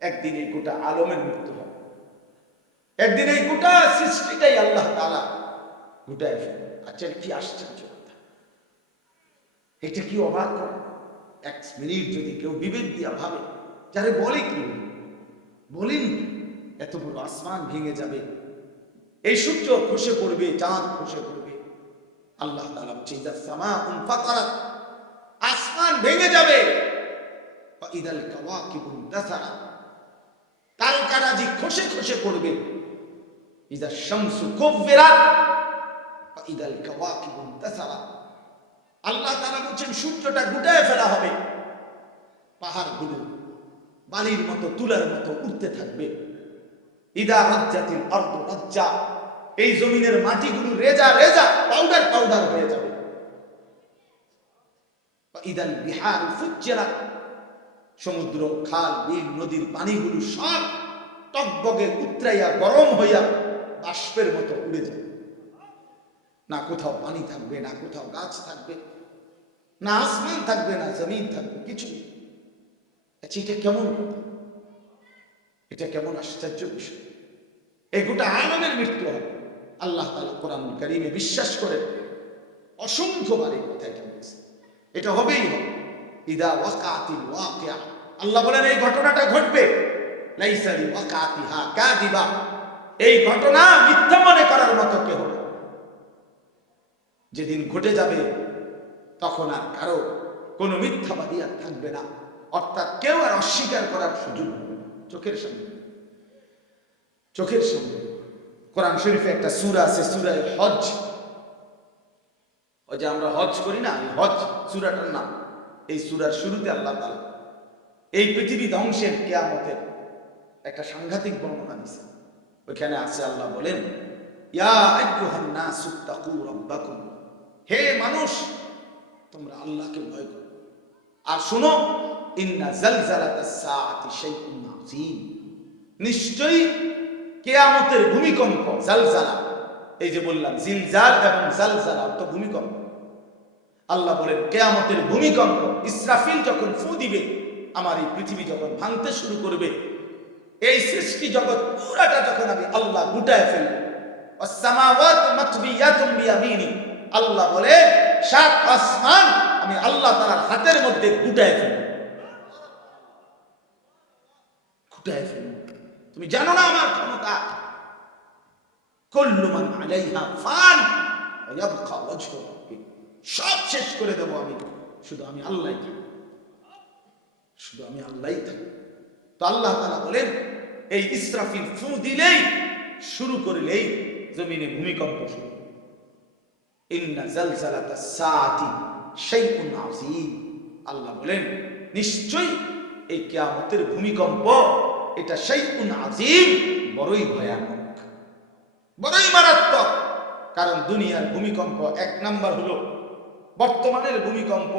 একদিন এই গোটা আলমের মৃত্যু হবে, একদিন এই গোটা সৃষ্টিটাই আল্লাহ তাআলা গোটায় ফেলবে। আচ্ছা, কি আশ্চর্য কথা, এটা কি অবাক করে? এক মিনিট যদি কেউ বিবেক দিয়া ভাবে, যারে বলে কি বলেন, এত বড় আসমান ভেঙে যাবে, এই সূর্য খসে পড়বে, চাঁদ খসে পড়বে। আল্লাহ তাআলা বলছে ইদা সামাউন ফাতারাত, আসমান ভেঙে যাবে। ওয়া ইদাল কাওয়াকিবু ইনতাসারাত, তারকারাজি খসে খসে পড়বে। ইদা শামসু কুব্বিরাত ওয়া ইদাল কাওয়াকিবু ইনতাসারাত, আল্লাহ তাআলা বলছেন সূর্যটা গুটায় ফেলা হবে, পাহাড়গুলো বালির মতো তুলার মতো উঠতে থাকবে। ইদা রাজ্জাতিল আরদু রাজ্জা, এই জমিনের মাটিগুলো রেজা রেজা পাউডার পাউডার হয়ে যাবে। ইদাল বিহারু ফুজ্জিরাত, সমুদ্র খাল বিল নদীর পানিগুলো সব টকবগে উতরাইয়া গরম হইয়া বাষ্পের মতো উড়ে যাবে। না কোথাও পানি থাকবে, না কোথাও গাছ থাকবে, না আসমান থাকবে, না জমিন থাকবে, কিছু। আচ্ছা, এটা কেমন কথা? এটা কেমন আশ্চর্য বিষয়! এই গোটা আলমের মৃত্যু হবে। আল্লাহ তাআলা কোরআন কারীমে বিশ্বাস করে অসংখ্যবার এই কথা এটা বলেছে, এটা হবেই হবে। ইদা ওয়াকাতিল ওয়াকিয়া, আল্লাহ বলেন এই ঘটনাটা ঘটবে। লাইসা লিওয়াকাতিহা কাযিবা, এই ঘটনা মিথ্যা মনে করার মতো কেউ হবে। যেদিন ঘটে যাবে তখন আর কারো কোনো মিথ্যাবাদী আর থাকবে না, অর্থাৎ কেউ আর অস্বীকার করার সুযোগ হবে না। চোখের সামনে, চোখের সামনে কোরআন শরীফে একটা সূরা আছে, সূরা হজ। ওই যে আমরা হজ করি না, এই হজ সূরাটার নাম। এই সূরার শুরুতে আল্লাহ তাআলা এই পৃথিবী ধ্বংসের, কিয়ামতের একটা সাংঘাতিক বর্ণনা দিয়েছে। ওইখানে আছে, আল্লাহ বলেন ইয়া আইয়ুহান নাসু তাকু রাব্বাকুম, হে মানুষ তোমরা আল্লাহকে ভয় করো। আর শুনো, ইন্না জালজালাতাস সাআতি শাইউন আযীম, নিশ্চয়ই কিয়ামতের ভূমিকম্প, জালজালা, এই যে বললাম জিলজাল এবং জালজালা তো ভূমিকম্প। আল্লাহ বলেন কিয়ামতের ভূমিকম্প, ইসরাফিল যখন ফু দিবে, আমার এই পৃথিবী যখন ভাঙতে শুরু করবে, এই সৃষ্টি জগৎ পুরাটা যখন আমি আল্লাহ গুটায় ফেলবো, ওয়াস-সামাওয়াত মাতবিয়াতুম বিয়ামিনি, আল্লাহ বলে সাত আসমান আমি আল্লাহ তাআলার হাতের মধ্যে গুটায় ফেলবো, গুটায় ফেলবো। তুমি জানো না আমার ক্ষমতা। কুল্লু মান আলাইহা ফান ওয়া ইয়াবকা ওয়াজহু রাব্বিক, সব শেষ করে দেব আমি, শুধু আমি আল্লাহই থাকব, শুধু আমি আল্লাহই থাকব। তো আল্লাহ তাআলা বলেন এই ইসরাফিল ফু দিলেই, শুরু করলেই জমিনে ভূমিকম্প শুরু। ইন্না জালজালাতাস সাআতি শাইউন আযীম, আল্লাহ বলেন নিশ্চয়ই এই কিয়ামতের ভূমিকম্প এটা শাইউন আযীম, বড়ই ভয়ানক, বড়ই মারাত্মক। কারণ দুনিয়ার ভূমিকম্প এক নাম্বার হলো বর্তমানের ভূমিকম্প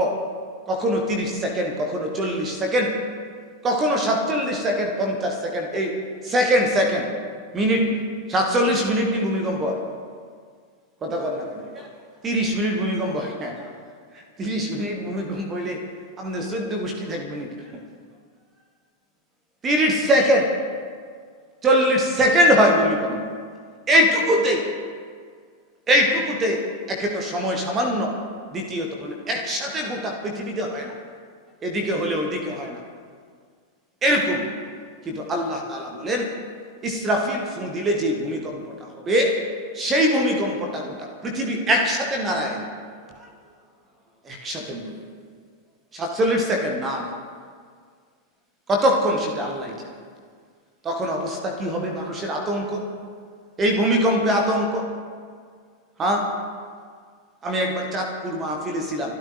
কখনো 30 সেকেন্ড, কখনো 40 সেকেন্ড, কখনো 47 সেকেন্ড, 50 সেকেন্ড, এই সেকেন্ড সেকেন্ড মিনিট, 47 মিনিটই ভূমিকম্প হয়। কথা বল না, 30 মিনিট ভূমিকম্প হয়। হ্যাঁ, 30 মিনিট ভূমিকম্প হইলে আমাদের 14 গোষ্ঠী থাকবে নাকি? 30 সেকেন্ড, 40 সেকেন্ড হয় ভূমিকম্প। এইটুকুতে, এইটুকুতে একে তো সময় সামান্য, দ্বিতীয়ত হলো একসাথে গোটা পৃথিবীতে হয় না, এদিকে হলে ওইদিকে হয় না, এরকম। কিন্তু আল্লাহ তাআলা বলেন ইসরাফিল ফু দিলে যে ভূমিকম্পটা হবে, সেই ভূমিকম্পটা গোটা পৃথিবী একসাথে নাড়ায় না, একসাথে 47 সেকেন্ড না, কতক্ষণ সেটা আল্লাহ জানে। তখন অবস্থা কি হবে, মানুষের আতঙ্ক, এই ভূমিকম্পে আতঙ্ক। হ্যাঁ, আমি একবার চাঁদপুর মাহফিলে ছিলাম,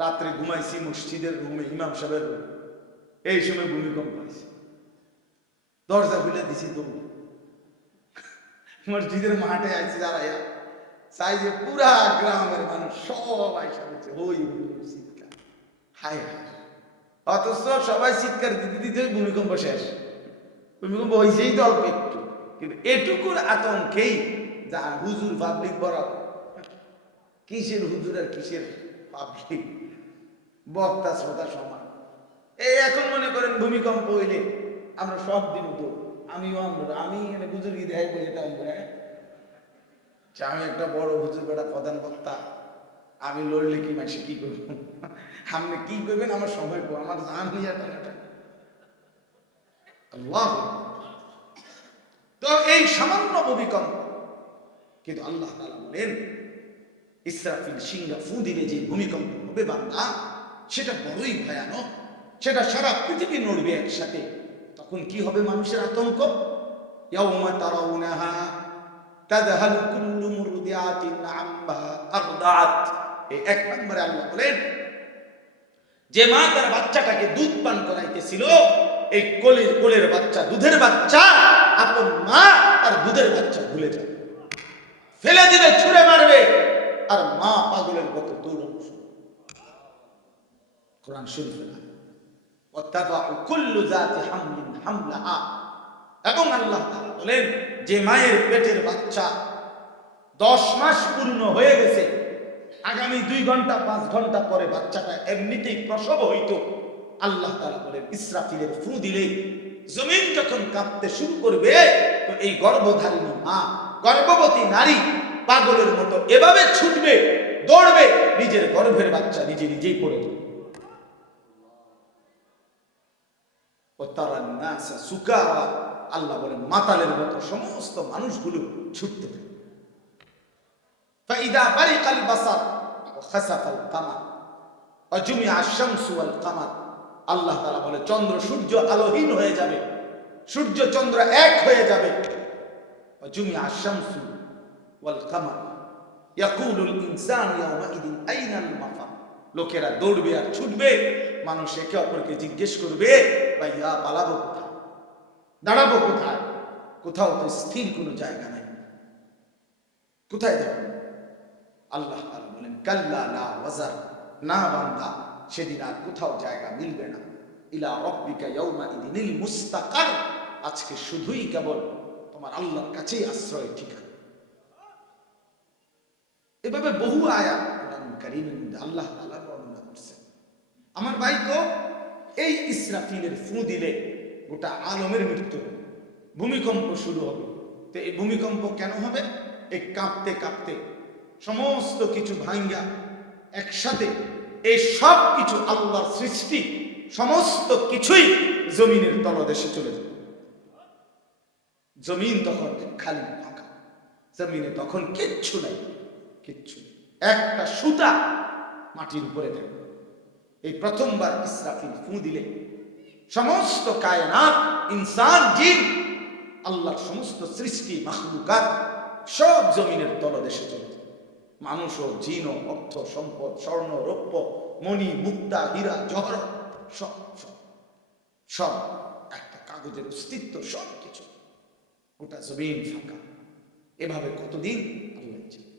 রাত্রে ঘুমাইছি মসজিদের রুমে, ইমাম সাহেবের রুমে, এই সময় ভূমিকম্প হয়েছে, দরজা খুলে দিছি, তো মসজিদের মাঠে আইছি দাঁড়াইয়া, চাই যে পুরা গ্রামের মানুষ সবাই সাথে হই চিৎকার, হায় হায়, অথচ সবাই চিৎকার দিতে দিতে ভূমিকম্প শেষ। ভূমিকম্প হয়েছেই তো অল্প একটু, কিন্তু এটুকুর আতঙ্কেই যা হুজুর পাবলিক বড়, কিসের হুজুর আর কিসের পাবলিক, বক্তা শ্রোতা সমান। এই এখন মনে করেন ভূমিকম্প হইলে আমরা সব দিন তো আমিও আমরা আমি এনে বুজুর্গি দেখাই বলে এটা আমি একটা বড় হুজুর বেটা প্রধান বক্তা, আমি লড়লে কি মাসে কি করবো, আপনি কি করবেন আমার সময় পর আমার জান নিয়ে টাকাটা। তো এই সামান্য ভূমিকম্প, কিন্তু আল্লাহ তাআলা বলেন ইসরাফিল সিংহা ফু দিলে যে ভূমিকম্প হবে বান্দা, সেটা বড়ই ভয়ানক, সেটা সারা পৃথিবী নড়বে একসাথে। তখন কি হবে মানুষের আতঙ্ক? ইয়াউমা তারাউনাহা তাযহালু কুল্লু মুরদিআতিন আম্মা আরদাআত। এই এক নম্বরে আল্লাহ বলেন যে মা তার বাচ্চাটাকে দুধ পান করাইতেছিল, এই কোলের বাচ্চা, দুধের বাচ্চা, আপন মা আর দুধের বাচ্চা ভুলে যাবে, ফেলে দিবে, ছুঁড়ে মারবে, আর মা পাগলের মতো দৌড়ানো শুরু। কোরআন শরীফে ওয়াতাদাউ কুল্লু যাতি হামলিন হামলাহা। এবং আল্লাহ তাআলা বলেন যে মায়ের পেটের বাচ্চা 10 মাস পূর্ণ হয়ে গেছে, আগামী 2 ঘন্টা 5 ঘন্টা পরে বাচ্চাটা এমনিতেই প্রসব হইতো, আল্লাহ তাআলা বলেন ইসরাফিলের ফু দিলেই জমিন যখন কাঁপতে শুরু করবে, তো এই গর্ভধারিণী মা, গর্ভবতী নারী পাগলের মতো এভাবে ছুটবে, দৌড়বে, নিজের গর্ভের বাচ্চা নিজে নিজেই পড়ে যাবে। আল্লাহ বলেন মাতালের মতো সমস্ত মানুষগুলো ছুটতে থাকে। فإذا برق البصر وخسف القمر وجمع الشمس والقمر। আল্লাহ তাআলা বলে চন্দ্র সূর্য আলোহীন হয়ে যাবে, সূর্য চন্দ্র এক হয়ে যাবে। وجمع الشمس والقمر يقول الإنسان يومئذ أين المفر। লোকেরা দৌড়বে আর ছুটবে, মানুষ একে অপরকে জিজ্ঞেস করবে ভাইয়া পালাবো কোথায়, দাঁড়াবো কোথায়, কোথাও তো স্থির কোনো জায়গা নাই, কোথায় যাব? আল্লাহ তাআলা বলেন কাল্লা লা ওয়াজার, না বান্দা, সেদিন আর কোথাও জায়গা মিলবে না। ইলা রাব্বিকা ইয়াউমাইদিনিল মুস্তাকার। আজকে শুধুই কেবল তোমার আল্লাহর কাছেই আশ্রয় ঠিকানা। এভাবে বহু আয়াত কোরআন কারীমের মধ্যে আল্লাহ তাআলা বর্ণনা করছেন। আমার ভাই, তো এই ইসরাফিলের ফু দিলে গোটা আলমের মৃত্যু হবে, ভূমিকম্প শুরু হবে। তো এই ভূমিকম্প কেন হবে? এই কাঁপতে কাঁপতে সমস্ত কিছু ভাঙ্গা একসাথে, এই সব কিছু আল্লাহর সৃষ্টি, সমস্ত কিছুই জমিনের তলদেশে চলে যাবে। জমিন তখন খালি ফাঁকা, জমিনে তখন কিচ্ছু নাই, কিচ্ছু নেই, একটা সুতা মাটির উপরে থাকবে। এই প্রথমবার ইসরাফিল ফু দিলে সমস্ত কায়নাত, ইনসান, জিন, আল্লাহর সমস্ত সৃষ্টি, মাখলুকাত সব জমিনের তলদেশে চলে যাবে। মানুষ ও জিন ও অর্থ সম্পদ, স্বর্ণ রৌপ্য মণি মুক্তা হীরা জহরত সব সব সব একটা কাগজের অস্তিত্ব, সব কিছু, গোটা জমিন ফাঁকা। এভাবে কতদিন আল্লাহ জানে,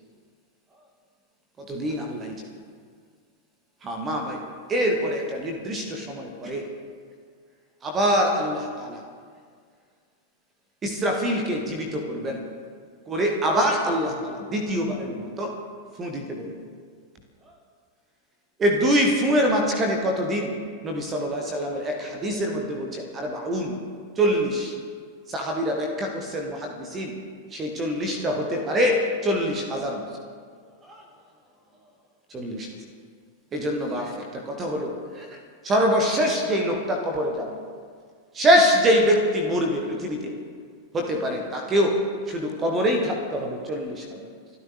কতদিন আল্লাহ জানে। হ্যাঁ মা ভাই, এরপরে একটা নির্দিষ্ট সময় পরে আবার আল্লাহ তাআলা ইসরাফিলকে জীবিত করবেন, করে আবার আল্লাহ তাআলা দ্বিতীয়বারের মতো ফু দিতে দেবেন। এই 2 ফুঁয়ের মাঝখানে কতদিন? নবী সাল্লাল্লাহু আলাইহি সাল্লামের এক হাদিসের মধ্যে বলছে 40। সাহাবীরা ব্যাখ্যা করছেন, মুহাদ্দিসিন, সেই 40টা হতে পারে 40,000 বছর। 40,000। এই জন্য বাপ একটা কথা হলো, সর্বশেষ যেই লোকটা কবরে যাবে, শেষ যেই ব্যক্তি মরবে পৃথিবীতে, হতে পারে তাকেও শুধু কবরেই থাকতে হবে 40,000 বছর।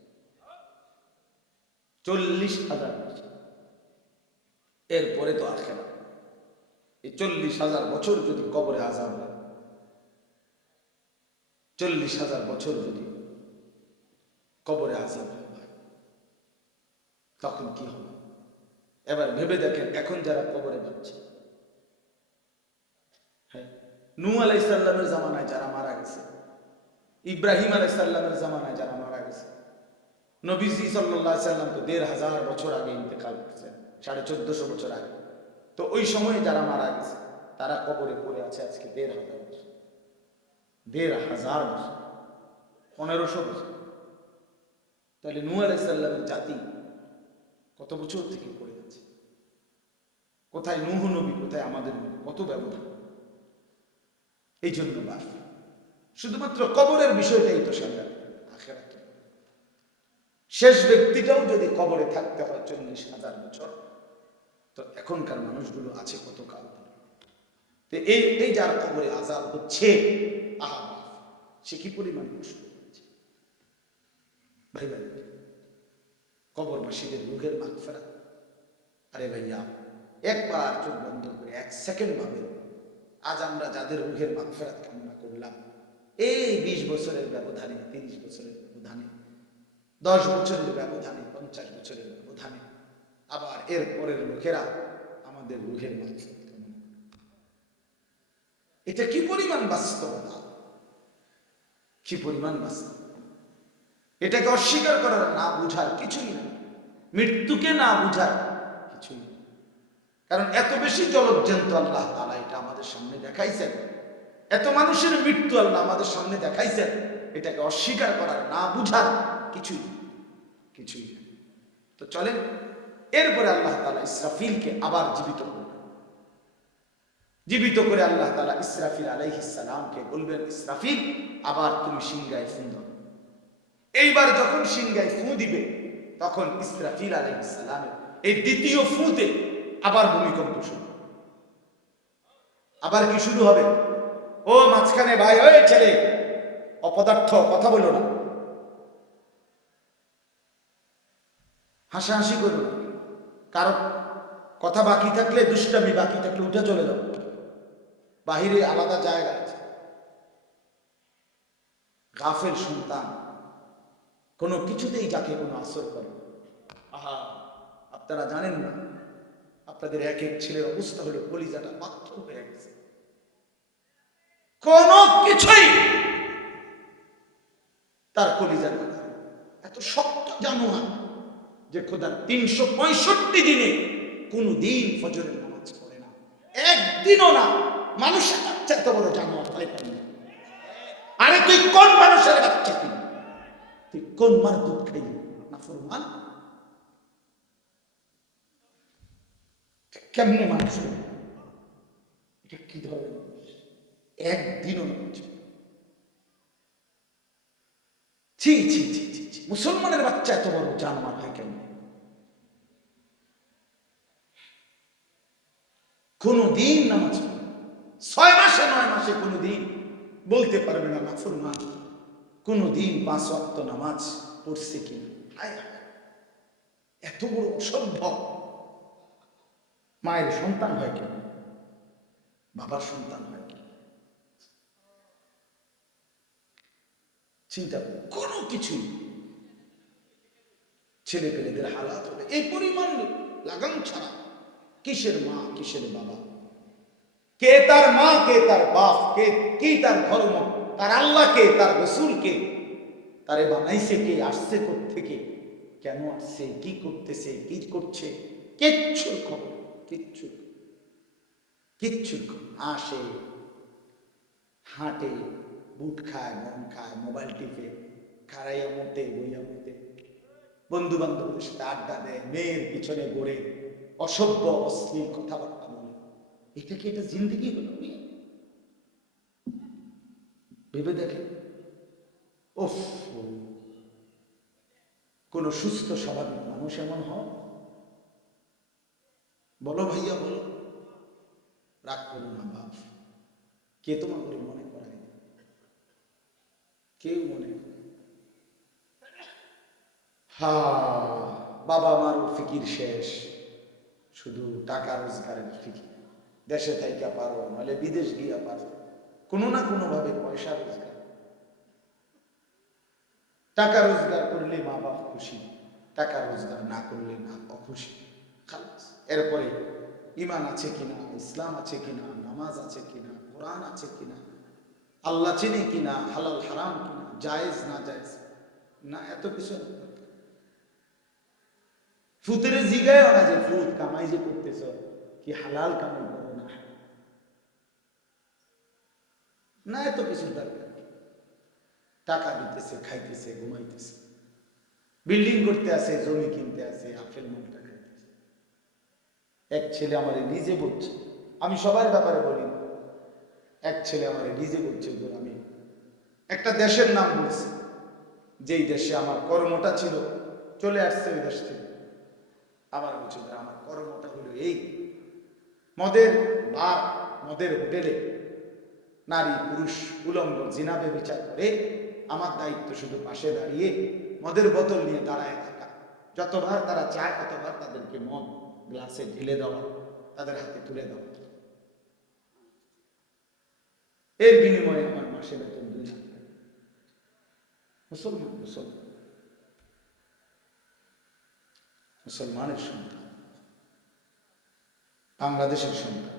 40,000 বছর, এরপরে তো আখিরাত। এই 40,000 বছর যদি কবরে আযাব হয়, 40,000 বছর যদি কবরে আযাব হয়, তখন কি হবে? এবার ভেবে দেখেন, এখন যারা কবরে যাচ্ছে, হ্যাঁ, নূহ আলাইহিস সালামের জামানায় যারা মারা গেছে, ইব্রাহিম আলাইহিস সালামের জামানায় যারা মারা গেছে, নবীজি সাল্লাল্লাহু আলাইহি সাল্লাম তো 1,500 বছর আগে ইন্তেকাল করেছেন, 1450 বছর আগে। তো ওই সময়ে যারা মারা গেছে তারা কবরে পড়ে আছে আজকে 1,500 বছর, 1,500 বছর, 1500 বছর। তাহলে নূহ আলাইহিস সালামের জাতি কত বছর থেকে পড়ে আছে? কোথায় নূহ নবী, কোথায় আমাদের নবী? কত ব্যবধান! এই জন্য বাপ শুধুমাত্র কবরের বিষয়টাই তো সামনে, আখিরাত শেষ ব্যক্তিটাও যদি কবরে থাকতে হয় 40,000 বছর, তো এখনকার মানুষগুলো আছে কত কাল। তো এই যার কবরে আযাব হচ্ছে, আহা সে কি পরিমাণ কষ্ট করছে ভাই ভাই। কবরবাসীদের রূহের মাগফিরাত, আরে ভাইয়া একবার চোখ বন্ধ করে 1 সেকেন্ড ভাবে, আজ আমরা যাদের রূহের মাগফিরাত কামনা করলাম, এই 20 বছরের ব্যবধানে, 30 বছরের ব্যবধানে, 10 বছরের ব্যবধানে, 50 বছরের ব্যবধানে, আবার এর পরের লোকেরা আমাদের রূহের মাগফিরাত কামনা করে। এটা কি পরিমাণ বাস্তবতা, কি পরিমাণ বাস্তব! এটাকে অস্বীকার করার, না বুঝার কিছুই নেই, মৃত্যুকে না বুঝার কিছুই নেই। কারণ এত বেশি জলজ্জান্ত আল্লাহ তাআলা এটা আমাদের সামনে দেখাইছেন, এত মানুষের মৃত্যু আল্লাহ আমাদের সামনে দেখাইছেন, এটাকে অস্বীকার করার, না বুঝার কিছুই কিছুই নেই। তো চলেন, এরপরে আল্লাহ তাআলা ইসরাফিলকে আবার জীবিত করবেন। জীবিত করে আল্লাহ তাআলা ইসরাফিল আলাইহিস সালামকে বলবেন, ইসরাফিল আবার তুমি সিংহায় ফু দাও। এইবার যখন সিংহায় ফু দিবে, তখন ইসরাফিল আলাইহিস সালামের এই দ্বিতীয় ফুতে আবার ভূমিকম্প শুরু, আবার কি শুরু হবে? ও মাঝখানে ভাই, ওই ছেলে অপদার্থ, কথা বলো না, হাসাহাসি করো না, কারো কথা বাকি থাকলে, দুষ্টামি বাকি থাকলে উঠে চলে যাও, বাহিরে আলাদা জায়গা আছে। গাফেল সন্তান কোনো কিছুতেই যাকে কোনো আসর করে। আহা, আপনারা জানেন না, আপনাদের এক এক ছেলের অবস্থা হলো কলিজাটা পাথর হয়ে গেছে, কোন কিছুই তার কলিজার কথা এত শক্ত জানোয়ার যে খোদার 365 দিনে কোন দিন ফজরের নামাজ পড়ে না, একদিনও না। মানুষের বাচ্চা এত বড় জানোয়ার হয় কেন? আরে তুই কোন মানুষের বাচ্চা? তুই কোন মার দুধ খাইলি? নাফরমান, কেমনে মানুষ? এটা কি ধরনের মানুষ? একদিনও নামাজ, ছি ছি ছি ছি ছি। মুসলমানের বাচ্চা এত বড় জানোয়ার হয় কেন? কোনদিন নামাজ পড়ে 6 মাসে 9 মাসে কোনদিন বলতে পারবে না নাফরমান। কোনদিন 5 ওয়াক্ত নামাজ পড়ছে কিনা? এত বড় অসম্ভব। মায়ের সন্তান হয় কেন? বাবার সন্তান হয় কেন? চিন্তা করো, কোনো কিছুই ছেলে পেলেদের হালাত হবে এই পরিমাণ লাগাম ছাড়া। কিসের মা, কিসের বাবা, কে তার মা, কে তার বাপ, কে কি তার ধর্ম, তার আল্লাহ কে, তার রসুল কে, তারে বানাইছে কে, আসছে থেকে, কেন আসছে, কি করতেছে, কি করছে, কিচ্ছুর খবর, কিচ্ছু কিচ্ছু। আসে, হাঁটে, বুট খায়, মন খায়, মোবাইল টিপে, খাড়াইয়া মতে, বইয়া মতে, বন্ধু বান্ধবদের সাথে আড্ডা দেয়, মেয়ের পিছনে ঘোরে, অসভ্য অশ্লীল কথাবার্তা বলে। এটা কি এটা জিন্দেগি হলো? ভেবে দেখে, ওফ, কোন সুস্থ স্বাভাবিক মানুষ এমন হয়? বলো ভাইয়া, বলো। রাগ করো না বাপ, কে তোমাকে মনে করায়? কেউ মনে করে? হা, বাবা মার ফিকির শেষ, শুধু টাকা রোজগারের ফিকির। দেশে থাইকা পারো, নাহলে বিদেশ গিয়া পারো, কোনো না কোনো ভাবে পয়সা রোজগার। টাকা রোজগার করলে মা বাপ খুশি, টাকা রোজগার না করলে না অখুশি। খালাস। এরপরে ইমান আছে কিনা, ইসলাম আছে কিনা, নামাজ আছে কিনা, কোরআন আছে কিনা, আল্লাহ চিনি কিনা, হালাল হারাম কিনা, জায়েজ না জায়েজ না, এত কিছু ফুতের জিগায় না, যে ফুত কামাই যে করতেছ, কি হালাল কামাই করো না, না এত কিছু দরকার। টাকা দিতেছে, খাইতেছে, ঘুমাইতেছে, বিল্ডিং করতে আছে, জমি কিনতে আছে, আপেল মালটা খাইতেছে। এক ছেলে আমার নিজে বলছে, আমি সবার ব্যাপারে বলি, এক ছেলে আমার নিজে বলছে যে আমি একটা দেশের নাম বলছি, যেই দেশে আমার কর্মটা ছিল, চলে আসছে ওই দেশ থেকে। আবার বলছে যে আমার কর্মটা হলো এই মদের বার, মদের হোটেলে নারী পুরুষ উলঙ্গ জিনাবে বিচার করে, আমার দায়িত্ব শুধু পাশে দাঁড়িয়ে মদের বোতল নিয়ে দাঁড়ায় থাকা। যতবার তারা চায় ততবার তাদেরকে মদ গ্লাসে ঢেলে দেওয়া, তাদের হাতে তুলে দেওয়া। এর বিনিময়ে আমার মাসে বেতন 2 লাখ টাকা। মুসলমান, মুসলমান, মুসলমানের সন্তান, বাংলাদেশের সন্তান।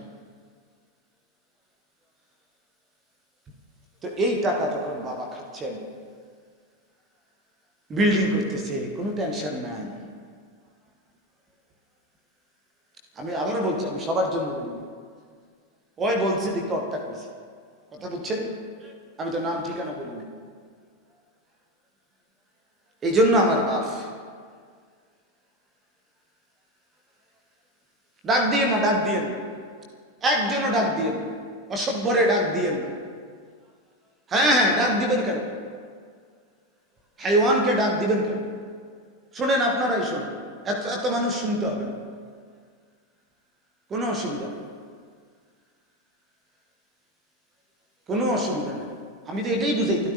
তো এই টাকা যখন বাবা খাচ্ছেন, বিল্ডিং করতেছে, কোনো টেনশন নাই। আমি আবারও বলছি, আমি সবার জন্য বলি, ওই বলছি দিকে হত্যা করছে, কথা বুঝছেন? আমি তো নাম ঠিকানা বলি না। এই জন্য আমার বাপ ডাক দিয়ে না, ডাক দিয়ে না, একজনও ডাক দিয়ে না, অসভ্যরে ডাক দিয়ে না। হ্যাঁ হ্যাঁ, ডাক দিবেন কেন? হাইওয়ানকে ডাক দিবেন কেন? শোনেন, আপনারাই শোনেন, এত এত মানুষ শুনতে হবে না, কোনো অসুবিধা নেই, কোনো অসুবিধা নেই। আমি তো এটাই বুঝাইতে